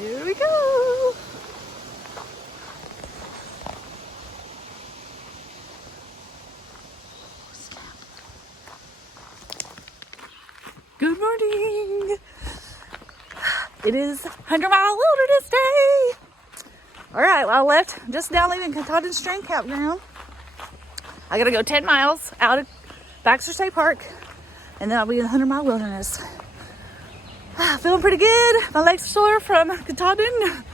Here we go. Good morning. It is 100-mile wilderness day. All right, well, I left just now leaving Katahdin Stream Campground. I gotta go 10 miles out of Baxter State Park, and then I'll be in the 100-mile wilderness. Feeling pretty good. My legs are sore from Katahdin,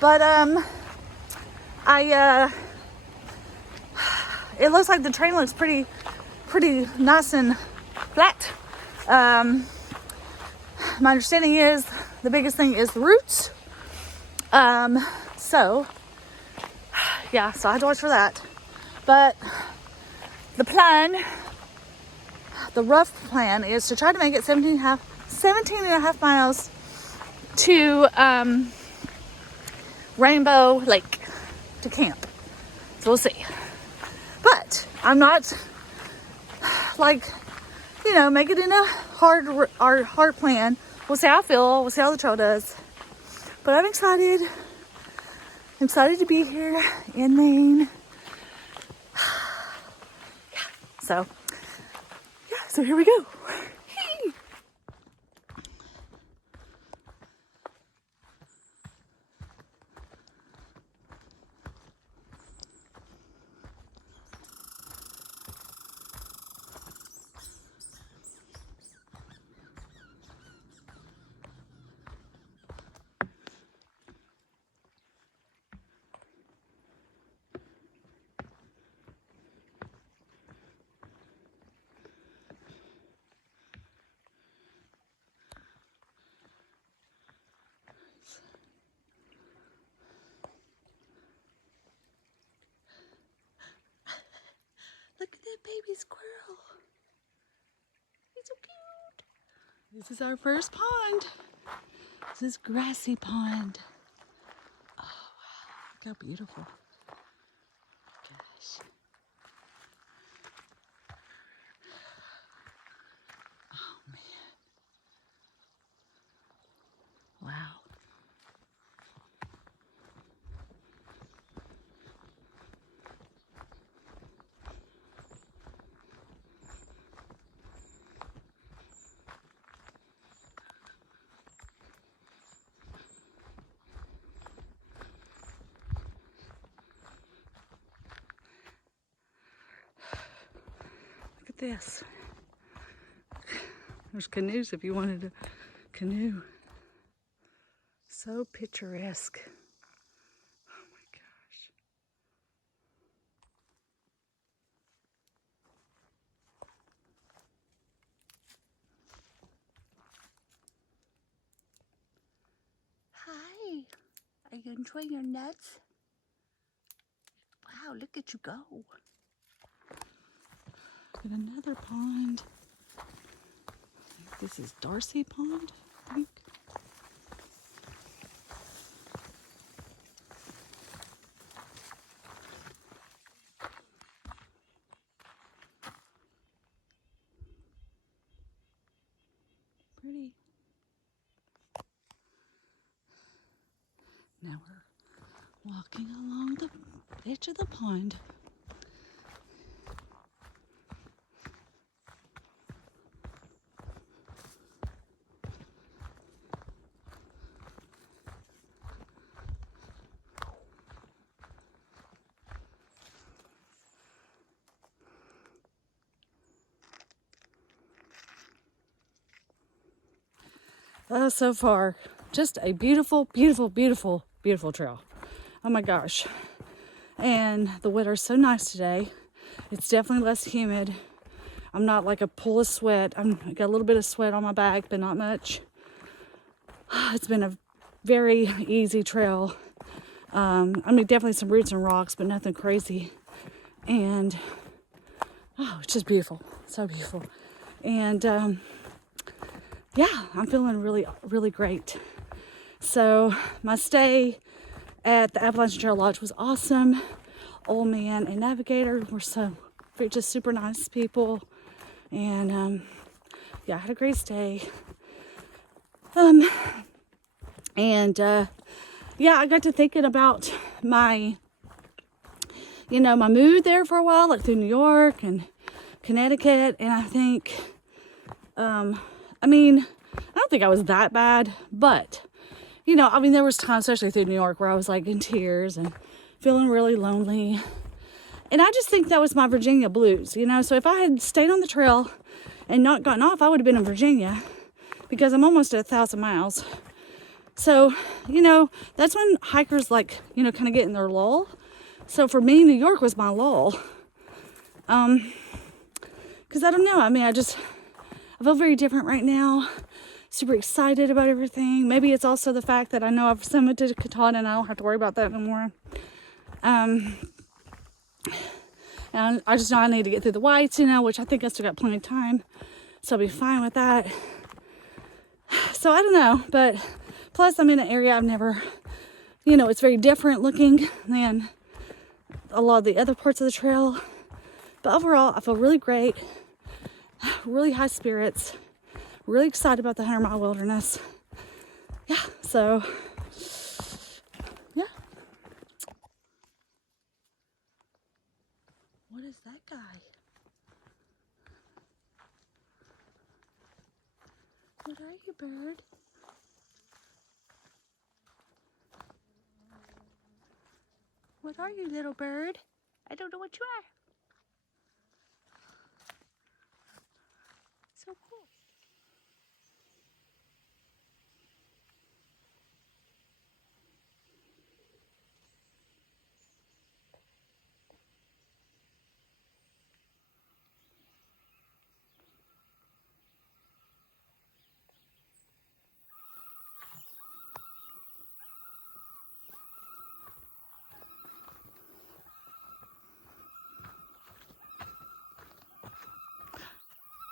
but it looks like the train looks pretty nice and flat. My understanding is the biggest thing is the roots. So I have to watch for that. But the rough plan is to try to make it 17 and a half miles to Rainbow Lake to camp. So we'll see. But I'm not make it in a hard plan. We'll see how I feel. We'll see how the trail does. But I'm excited. I'm excited to be here in Maine. So here we go. Look at that baby squirrel. He's so cute. This is our first pond. This is Grassy Pond. Oh, wow. Look how beautiful. Gosh. Oh, man. Wow. This. There's canoes if you wanted a canoe. So picturesque. Oh my gosh. Hi. Are you enjoying your nuts? Wow, look at you go. Got another pond. I think this is Grassy Pond, I think. Pretty. Now we're walking along the edge of the pond. So far, just a beautiful trail. Oh my gosh. And the weather's so nice today. It's definitely less humid. I'm not like a pool of sweat. I got a little bit of sweat on my back, but not much. It's been a very easy trail. Definitely some roots and rocks, but nothing crazy. And, it's just beautiful. So beautiful. And, I'm feeling really great. So my stay at the Appalachian Trail Lodge was awesome. Old man and navigator were just super nice people. And I had a great stay. yeah, I got to thinking about my, my mood there for a while, like through New York and Connecticut. And I think, I don't think I was that bad, but, there was times, especially through New York, where I was like in tears and feeling really lonely. And I just think that was my Virginia blues, So if I had stayed on the trail and not gotten off, I would have been in Virginia, because I'm almost at 1,000 miles. So, that's when hikers kind of get in their lull. So for me, New York was my lull. Because I don't know. I feel very different right now. Super excited about everything. Maybe it's also the fact that I know I've summited Katahdin and I don't have to worry about that anymore. And I just know I need to get through the whites, which I think I still got plenty of time. So I'll be fine with that. So I don't know. But plus I'm in an area I've never, it's very different looking than a lot of the other parts of the trail. But overall, I feel really great. Really high spirits. Really excited about the 100-mile wilderness. Yeah, so, yeah. What is that guy? What are you, bird? What are you, little bird? I don't know what you are. So cool.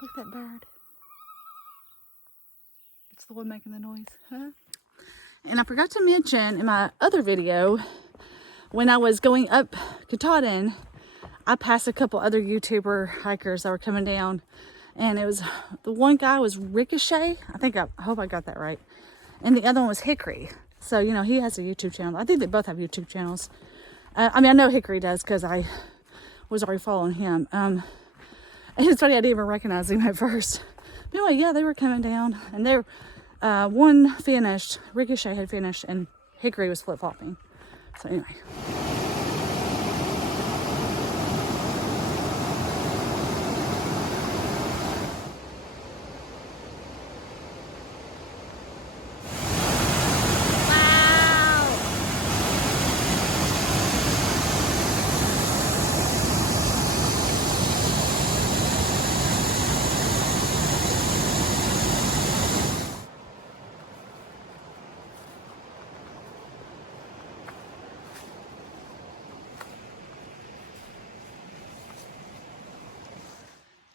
Look at that bird. It's the one making the noise, huh? And I forgot to mention in my other video, when I was going up Katahdin, I passed a couple other YouTuber hikers that were coming down. And it was, the one guy was Ricochet. I hope I got that right. And the other one was Hickory. So, he has a YouTube channel. I think they both have YouTube channels. I know Hickory does because I was already following him. And it's funny, I didn't even recognize him at first. But anyway, yeah, they were coming down. And they're, one finished, Ricochet had finished, and Hickory was flip-flopping. So anyway.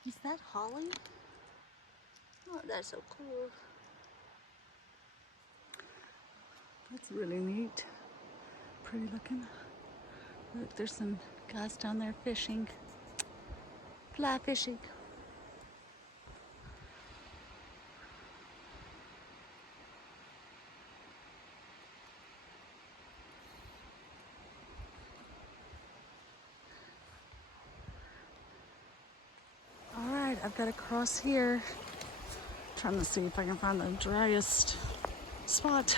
Is that holly? Oh, that's so cool. That's really neat. Pretty looking. Look, there's some guys down there fishing. Fly fishing. I've got to cross here. Trying to see if I can find the driest spot.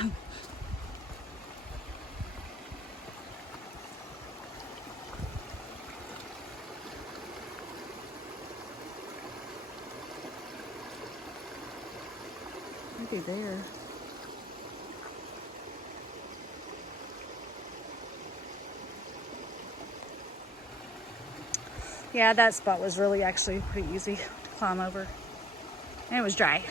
Maybe there. Yeah, that spot was really actually pretty easy to climb over. And it was dry.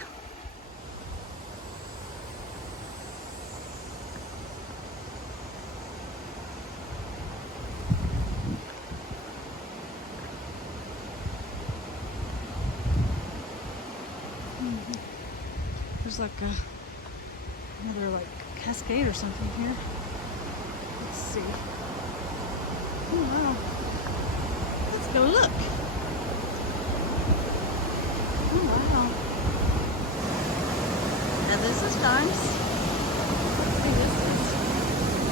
There's like another like cascade or something here. Let's see. Oh wow. Let's go look. Oh wow. Now this is nice. I think this is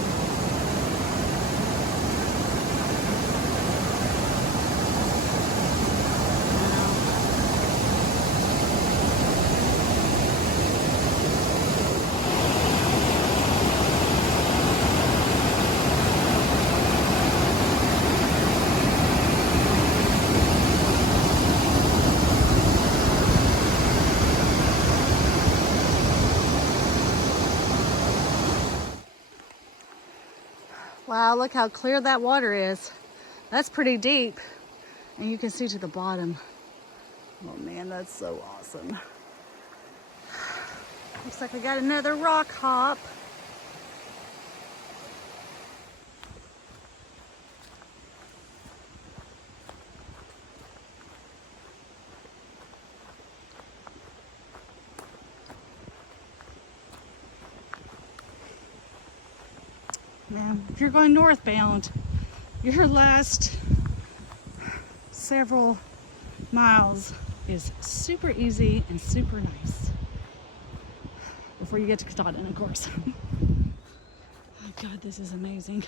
Wow, look how clear that water is. That's pretty deep. And you can see to the bottom. Oh man, that's so awesome. Looks like we got another rock hop. Man, if you're going northbound, your last several miles is super easy and super nice. Before you get to Katahdin, of course. Oh God, this is amazing.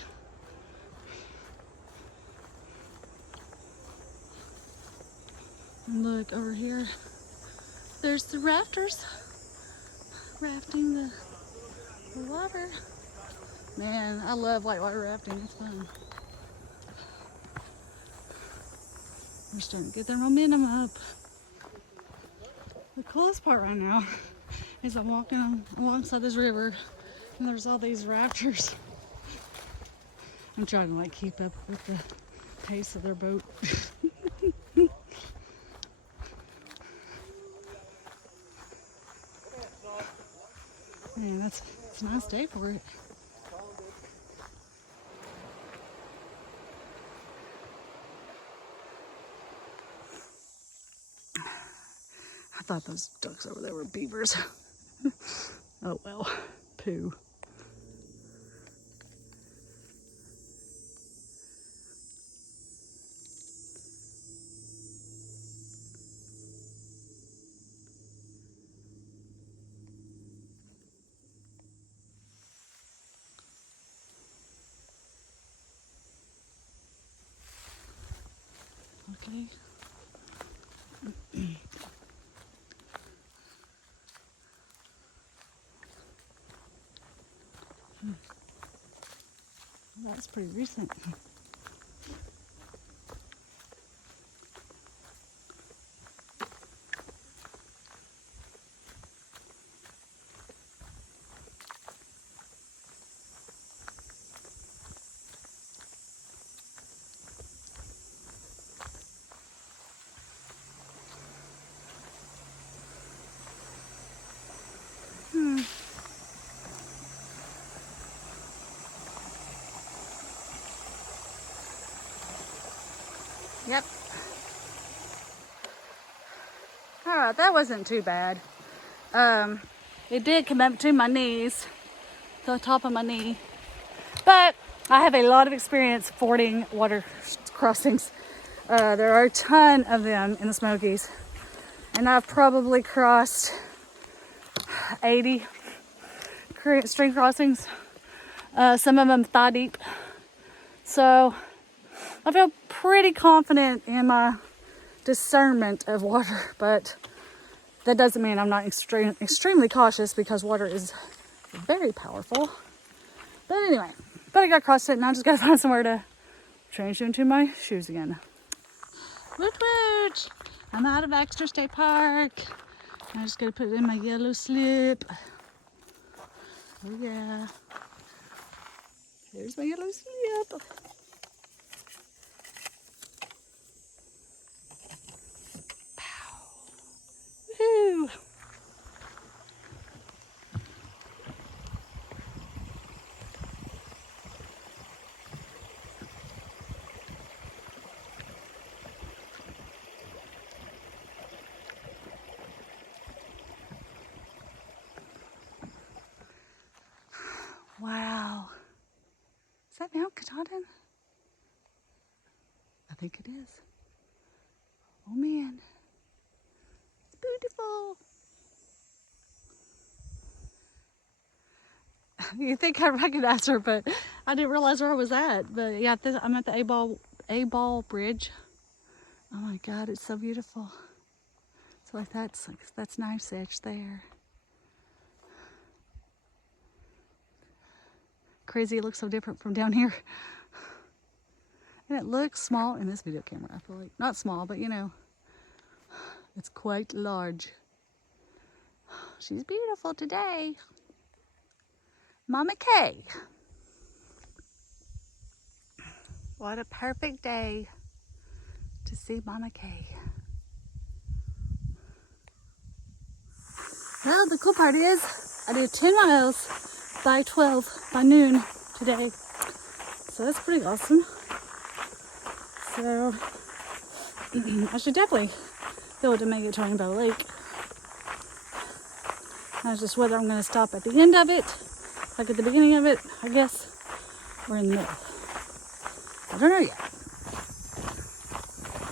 And look over here, there's the rafters rafting the water. Man, I love whitewater rafting, it's fun. We're starting to get their momentum up. The coolest part right now is I'm walking alongside this river and there's all these rafters. I'm trying to like keep up with the pace of their boat. Man, it's a nice day for it. I thought those ducks over there were beavers. Oh well, poo. Okay. That's pretty recent. Yep. All right, that wasn't too bad. It did come up to my knees, the top of my knee. But I have a lot of experience fording water crossings. There are a ton of them in the Smokies. And I've probably crossed 80 stream crossings. Some of them thigh deep. So I feel pretty confident in my discernment of water, but that doesn't mean I'm not extremely cautious because water is very powerful. But anyway, I got across it and I just gotta find somewhere to change into my shoes again. Woot woot! I'm out of Exeter State Park. I just gotta put it in my yellow slip. Oh yeah. There's my yellow slip. Woo! Wow. Is that Mount Katahdin? I think it is. Oh man. It's beautiful. You think I recognize her, but I didn't realize where I was at. But yeah, I'm at the A-Ball Bridge. Oh my God, it's so beautiful. So like that's nice edge there. Crazy, it looks so different from down here. And it looks small in this video camera, I feel like. Not small, but you know, it's quite large. She's beautiful today. Mama K. What a perfect day to see Mama Kay. Well, the cool part is I did 10 miles by 12 by noon today. So that's pretty awesome. So I should definitely be able to make it to Rainbow Lake. That's just whether I'm going to stop at the end of it, like at the beginning of it, I guess, or in the middle. I don't know yet.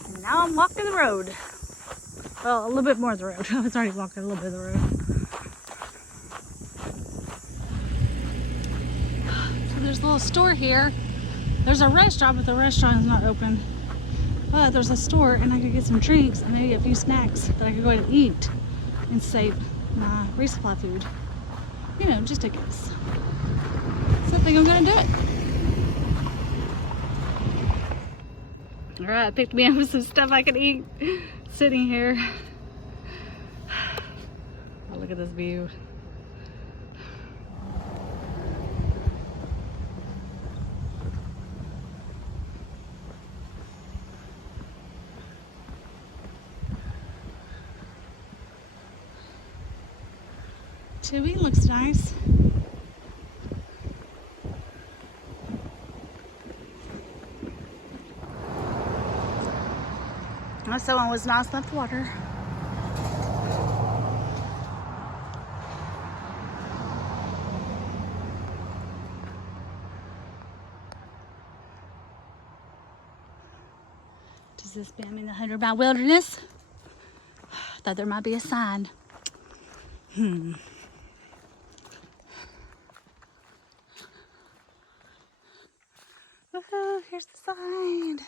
And now I'm walking the road. Well, a little bit more of the road. I was already walking a little bit of the road. So there's a little store here. There's a restaurant, but the restaurant is not open. But there's a store, and I could get some drinks and maybe a few snacks that I could go ahead and eat and save my resupply food. You know, just in case. So I think I'm gonna do it. Alright, I picked me up some stuff I can eat sitting here. Oh, look at this view. Chewy looks nice. Someone was nice enough to water. Does this mean I'm in the 100-mile wilderness? Thought there might be a sign. Woohoo, here's the sign.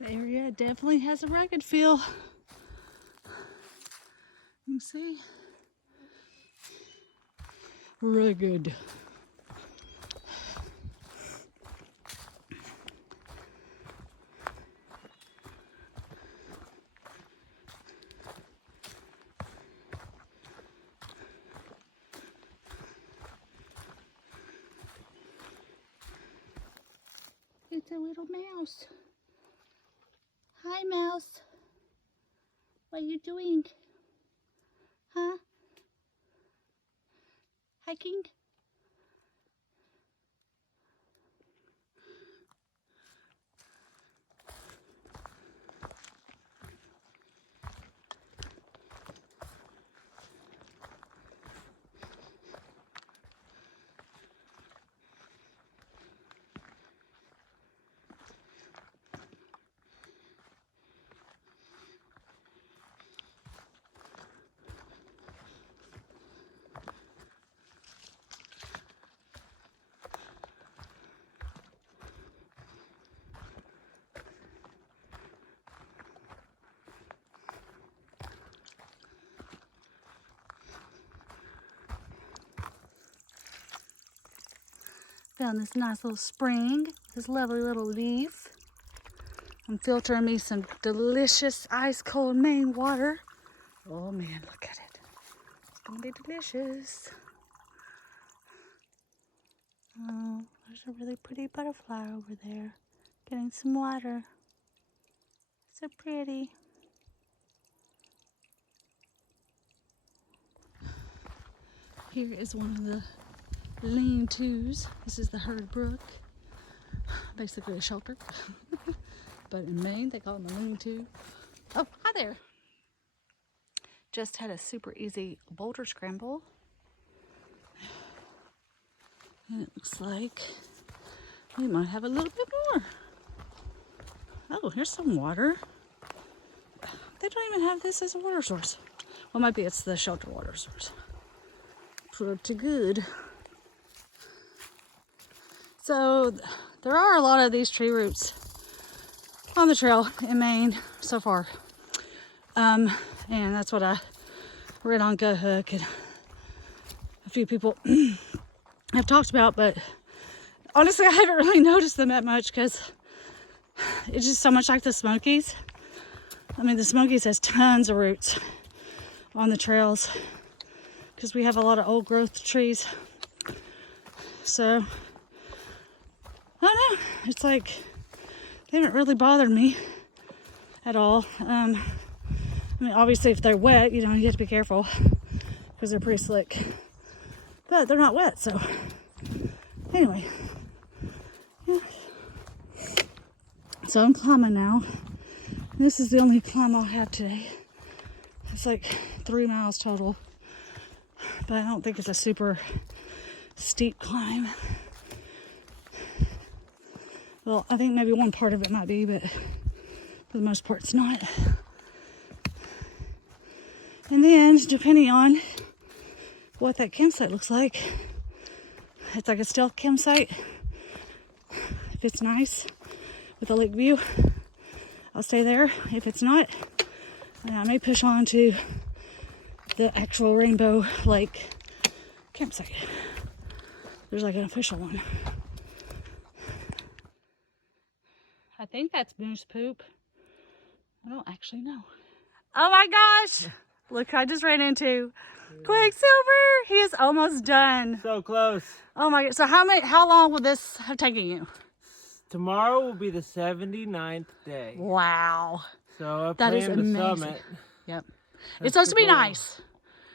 The area definitely has a rugged feel. You can see. Rugged. It's a little mouse. Hi, mouse. What are you doing? Huh? Hiking? Found this nice little spring, this lovely little leaf. I'm filtering me some delicious ice cold Maine water. Oh man, look at it. It's gonna be delicious. Oh, there's a really pretty butterfly over there. Getting some water. So pretty. Here is one of the lean-tos. This is the Herd Brook. Basically a shelter. But in Maine, they call them a lean-to. Oh, hi there. Just had a super easy boulder scramble. And it looks like we might have a little bit more. Oh, here's some water. They don't even have this as a water source. Well, maybe it's the shelter water source. Pretty good. So there are a lot of these tree roots on the trail in Maine so far. And that's what I read on Go Hook and a few people have talked about, but honestly I haven't really noticed them that much because it's just so much like the Smokies. I mean, the Smokies has tons of roots on the trails because we have a lot of old growth trees. So I don't know, it's like they haven't really bothered me at all. I mean, obviously if they're wet, you have to be careful because they're pretty slick, but they're not wet. So anyway, yeah. So I'm climbing now. This is the only climb I'll have today. It's like 3 miles total, but I don't think it's a super steep climb. Well, I think maybe one part of it might be, but for the most part it's not. And then, depending on what that campsite looks like, it's like a stealth campsite. If it's nice with a lake view, I'll stay there. If it's not, I may push on to the actual Rainbow Lake campsite. There's like an official one. I think that's moose poop. I don't actually know. Oh my gosh! Look, I just ran into Quicksilver. He is almost done. So close. Oh my god! So how long will this have taken you? Tomorrow will be the 79th day. Wow. So I That is plan the amazing. summit. Yep. It's supposed to be nice.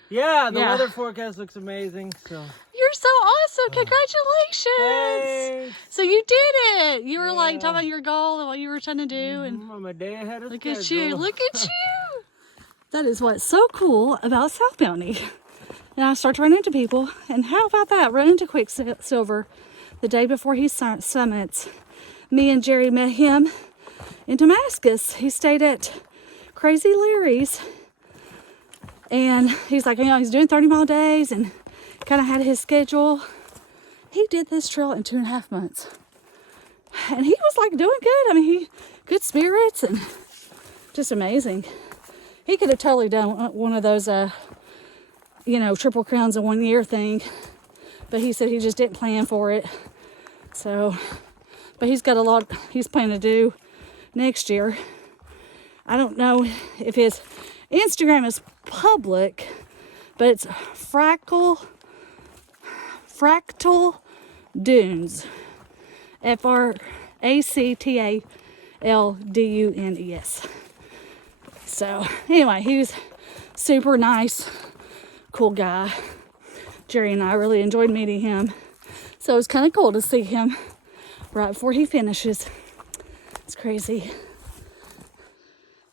Yeah, the Yeah. weather forecast looks amazing. So You're so awesome. Congratulations. thanks. So you did it. You were like Yeah. talking about your goal and what you were trying to do, and I'm a day ahead of look schedule. at you. Look at you. That is what's so cool about South Bounty. And I start to run into people, and how about that? Run into Quicksilver the day before he summits. Me and Jerry met him in Damascus. He stayed at Crazy Larry's, and he's like, he's doing 30-mile days and kind of had his schedule. He did this trail in 2.5 months, and he was like doing good. I mean, he good spirits and just amazing. He could have totally done one of those, Triple Crowns in 1 year thing, but he said he just didn't plan for it. So, but he's got a lot he's planning to do next year. I don't know if his Instagram is public, but it's Fractal Dunes. FRACTALDUNES. So anyway, he was super nice, cool guy. Jerry and I really enjoyed meeting him. So it's kind of cool to see him right before he finishes. It's crazy.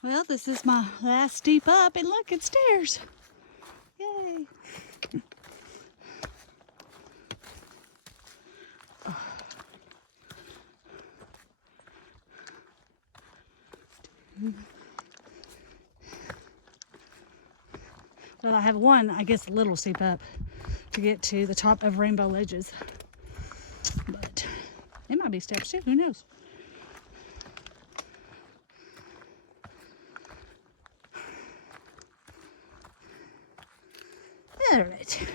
Well, this is my last steep up, and look, it's stairs. Yay. Well, I have one, I guess, a little steep up to get to the top of Rainbow Ledges. But it might be steps too, who knows? All right.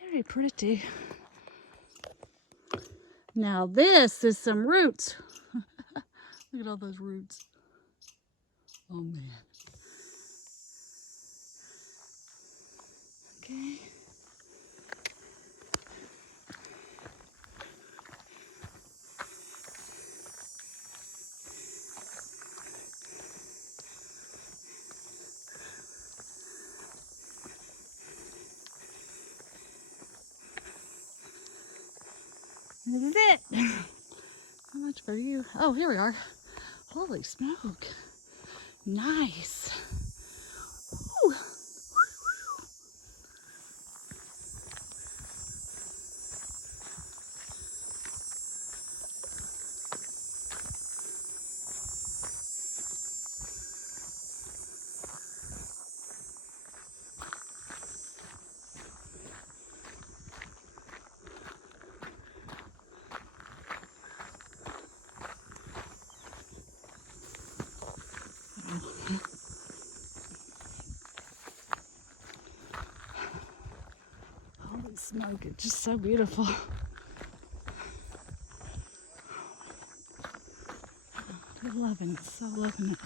Very pretty. Now this is some roots. Look at all those roots. Oh man. Okay. This is it. How much for you? Oh, here we are. Holy smoke. Nice. Woo. smoke. It's just so beautiful. I'm loving it, so loving it.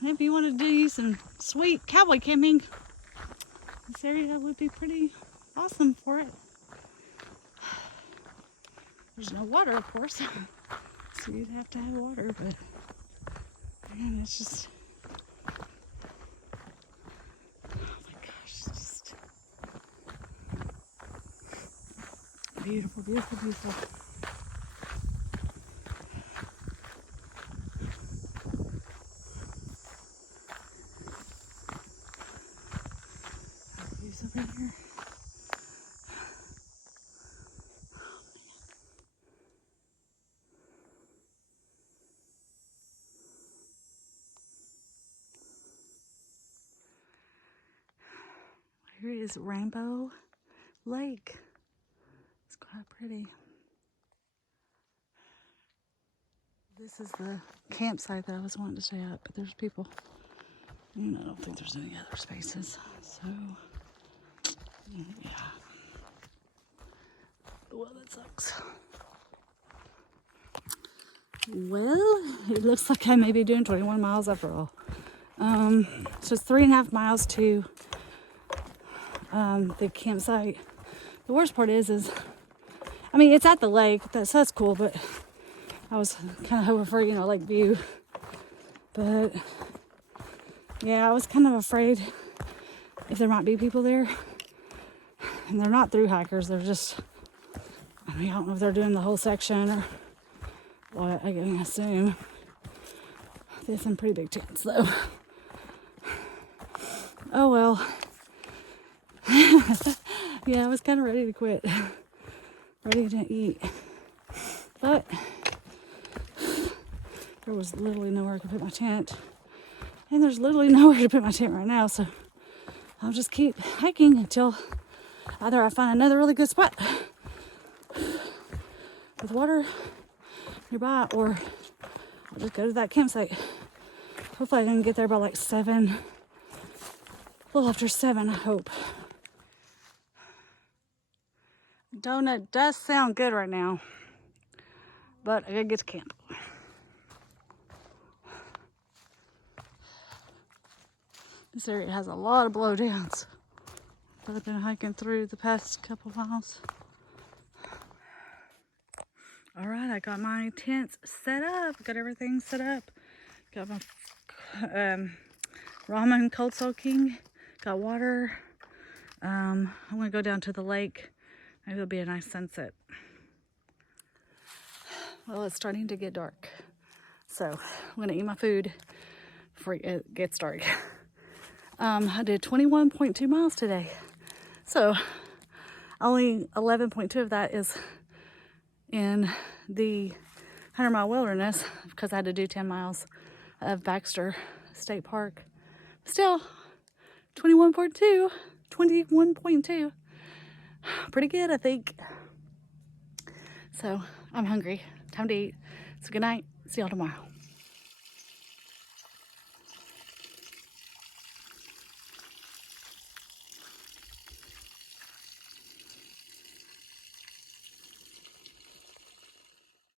Maybe you want to do some sweet cowboy camping. This area would be pretty awesome for it. There's no water, of course, so you'd have to have water, but man, it's just, oh my gosh, it's just beautiful, beautiful, beautiful. Views over here. Here is Rainbow Lake. It's quite pretty. This is the campsite that I was wanting to stay at, but there's people. And I don't think there's any other spaces. So, yeah. Well, that sucks. Well, it looks like I may be doing 21 miles after all. So it's 3.5 miles to the campsite. The worst part is I mean, it's at the lake, so that's cool, but I was kind of hoping for, lake view. But yeah, I was kind of afraid if there might be people there. And they're not through hikers, they're just, I mean, I don't know if they're doing the whole section or what, I can assume. They have some pretty big tents though. Oh well. Yeah, I was kind of ready to quit. Ready to eat. But there was literally nowhere I could put my tent. And there's literally nowhere to put my tent right now, so I'll just keep hiking until either I find another really good spot with water nearby, or I'll just go to that campsite. Hopefully I can get there by like 7. A little after 7, I hope. Donut does sound good right now, but I gotta get to camp. This area has a lot of blowdowns that I've been hiking through the past couple miles. All right, I got my tents set up. Got everything set up. Got my ramen cold soaking. Got water. I'm gonna go down to the lake. Maybe it'll be a nice sunset. Well, it's starting to get dark, so I'm gonna eat my food before it gets dark. I did 21.2 miles today, so only 11.2 of that is in the 100-mile wilderness because I had to do 10 miles of Baxter State Park. Still, 21.2, pretty good, I think. So I'm hungry, time to eat. So good night, see y'all tomorrow.